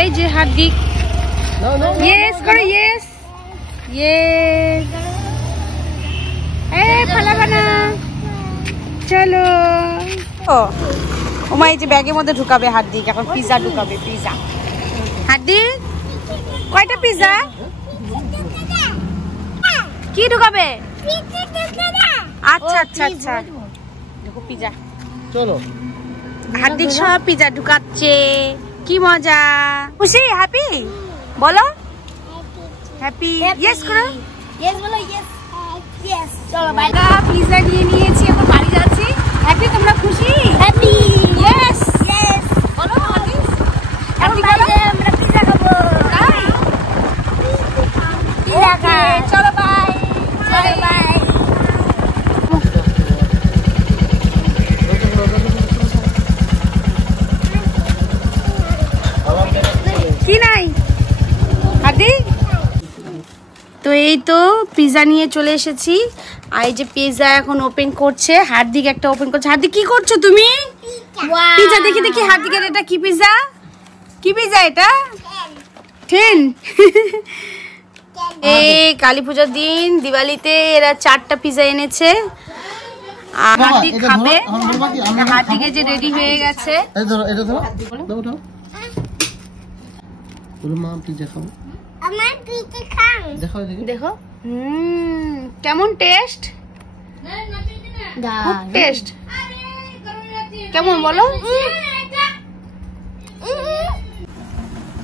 এই যে হার্দিক ইয়েস করো ইয়েস ইয়েস ফালাবা না চলো ওমা এই যে ব্যাগের মধ্যে ঢুকাবে হার্দিক এখন পিজা ঢুকাবে পিজা হার্দিক কয়টা পিজা কি ঢুকাবে আচ্ছা আচ্ছা আচ্ছা দেখো পিজা চলো হার্দিক সব পিজা ঢুকাচ্ছে কি মজা খুশি হ্যাপি বলো হ্যাপি ইয়েস করো ইয়েস বলো ইয়েস ইয়েস চলো বাইরে পিজা নিয়ে নিয়েছি এখন বাড়ি যাচ্ছি হ্যাপি তোমরা খুশি হ্যাপি ইয়েস ইয়েস বলো হার্দিক এখন বাইরে আমরা পিজা খাবো তাই পিজা খা চলো বাই চলো বাই কি নাই হার্দিক তো এই তো পিজা নিয়ে চলে এসেছি আর এই যে পিজা এখন ওপেন করছে হার্দিক একটা ওপেন করছে হার্দিক কি করছো তুমি পিজা দেখি দেখি হার্দিকের এটা কি পিজা এটা 10 এই কালী পূজার দিন দিওয়ালিতে এরা 4টা পিজা এনেছে আর হার্দিক খাবে হার্দিকে যে রেডি হয়ে গেছে এই ধরো এটা ধরো দাও বলো মা পিজা খাবো আমার পিজা খাও দেখো দেখি দেখো কেমন টেস্ট খুব টেস্ট কেমন বলো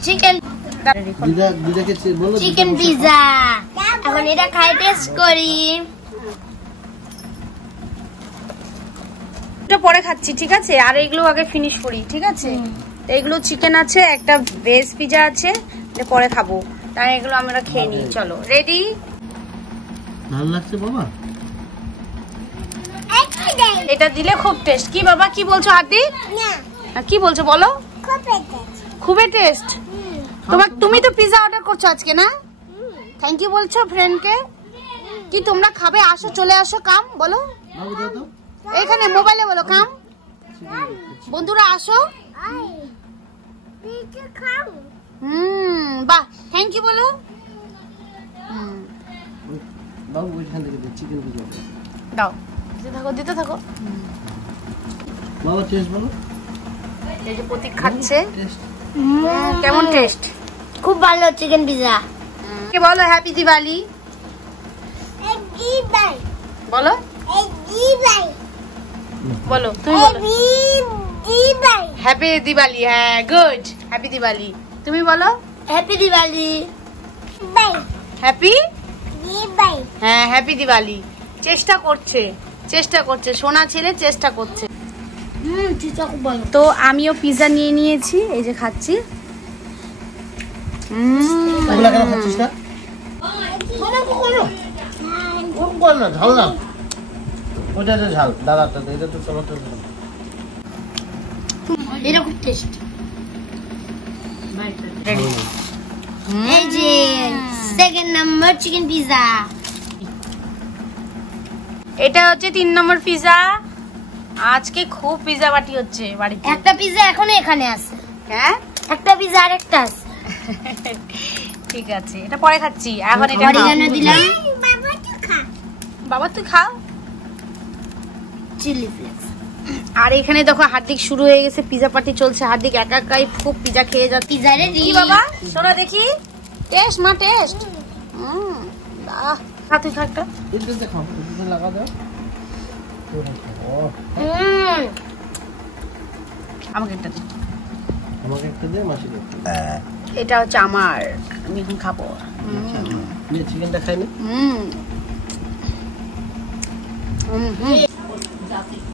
চিকেন দিদাকে বলো চিকেন পিজা এখন এটা খাই টেস্ট করি এটা পরে খাচ্ছি ঠিক আছে আর এগুলো আগে ফিনিশ করি ঠিক আছে তো এগুলো চিকেন আছে একটা ভেজ পিজা আছে এটা পরে খাবো তাই এগুলো আমরা খেয়ে নিই চলো রেডি ভালো লাগছে বাবা এটা দিলে খুব টেস্ট কি বাবা কি বলছো হার্দিক না কি বলছো বলো খুবই টেস্ট খুবই টেস্ট তুমি তো পিজা অর্ডার করছো আজকে না থ্যাংক ইউ বলছো ফ্রেন্ডকে কি তোমরা খাবে আসো চলে আসো কাম বলো বাবু দাও তো এখানে মোবাইলে বলো কাম বন্ধুরা আসো পিজা খাও বাহ থ্যাংক ইউ বলো বাবু ওইখান থেকে চিকেন পিজা দাও দিতে থাকো বাবা টেস্ট বলো এই যে প্রতীক খাচ্ছে টেস্ট কেমন টেস্ট খুব ভালো চিকেন পিজা কে বলো হ্যাপি দিওয়ালি বলো বলো তুমি বলো হ্যাপি দিওয়ালি হ্যাঁ গুড হ্যাপি দিওয়ালি তুমি বলো হ্যাপি দিওয়ালি হ্যাপি হ্যাঁ হ্যাপি দিওয়ালি চেষ্টা করছে সোনা ছেলে চেষ্টা করছে পিজা খুব ভালো তো আমিও পিজা নিয়ে নিয়েছি এই যে খাচ্ছি ওগুলা কেন খাচ্ছিস না কোন না ঝাল না ওটা তো ঝাল দাদাটা এটা তো টমেটো এটা খুব টেস্ট এই যে সেকেন্ড নাম্বার চিকেন পিজা এটা হচ্ছে 3 নম্বর পিজা আজকে খুব পিজা পার্টি হচ্ছে বাড়িতে একটা পিজা এখনো এখানে আছে হ্যাঁ একটা পিজা আরেকটা আছে ঠিক আছে এটা পরে খাচ্ছি এখন এটা অরিগানো দিলাম বাবা তুই খাও চিলি ফ্লেক্স আর এখানে দেখো হার্দিক শুরু হয়ে গেছে পিজা পার্টি চলছে হার্দিক একাই খুব পিজা খেয়ে যাচ্ছে পিজা রেডি কি বাবা শোনো দেখি টেস্ট মা টেস্ট বাহ খা তুই খা একটা এটা দেখো এটা লাগা দাও আমাকে একটা দে আমাকে একটা দে মাসি দে এটা হচ্ছে আমার আমি এখন খাবো নিয়ে চিকেনটা খাই না হুম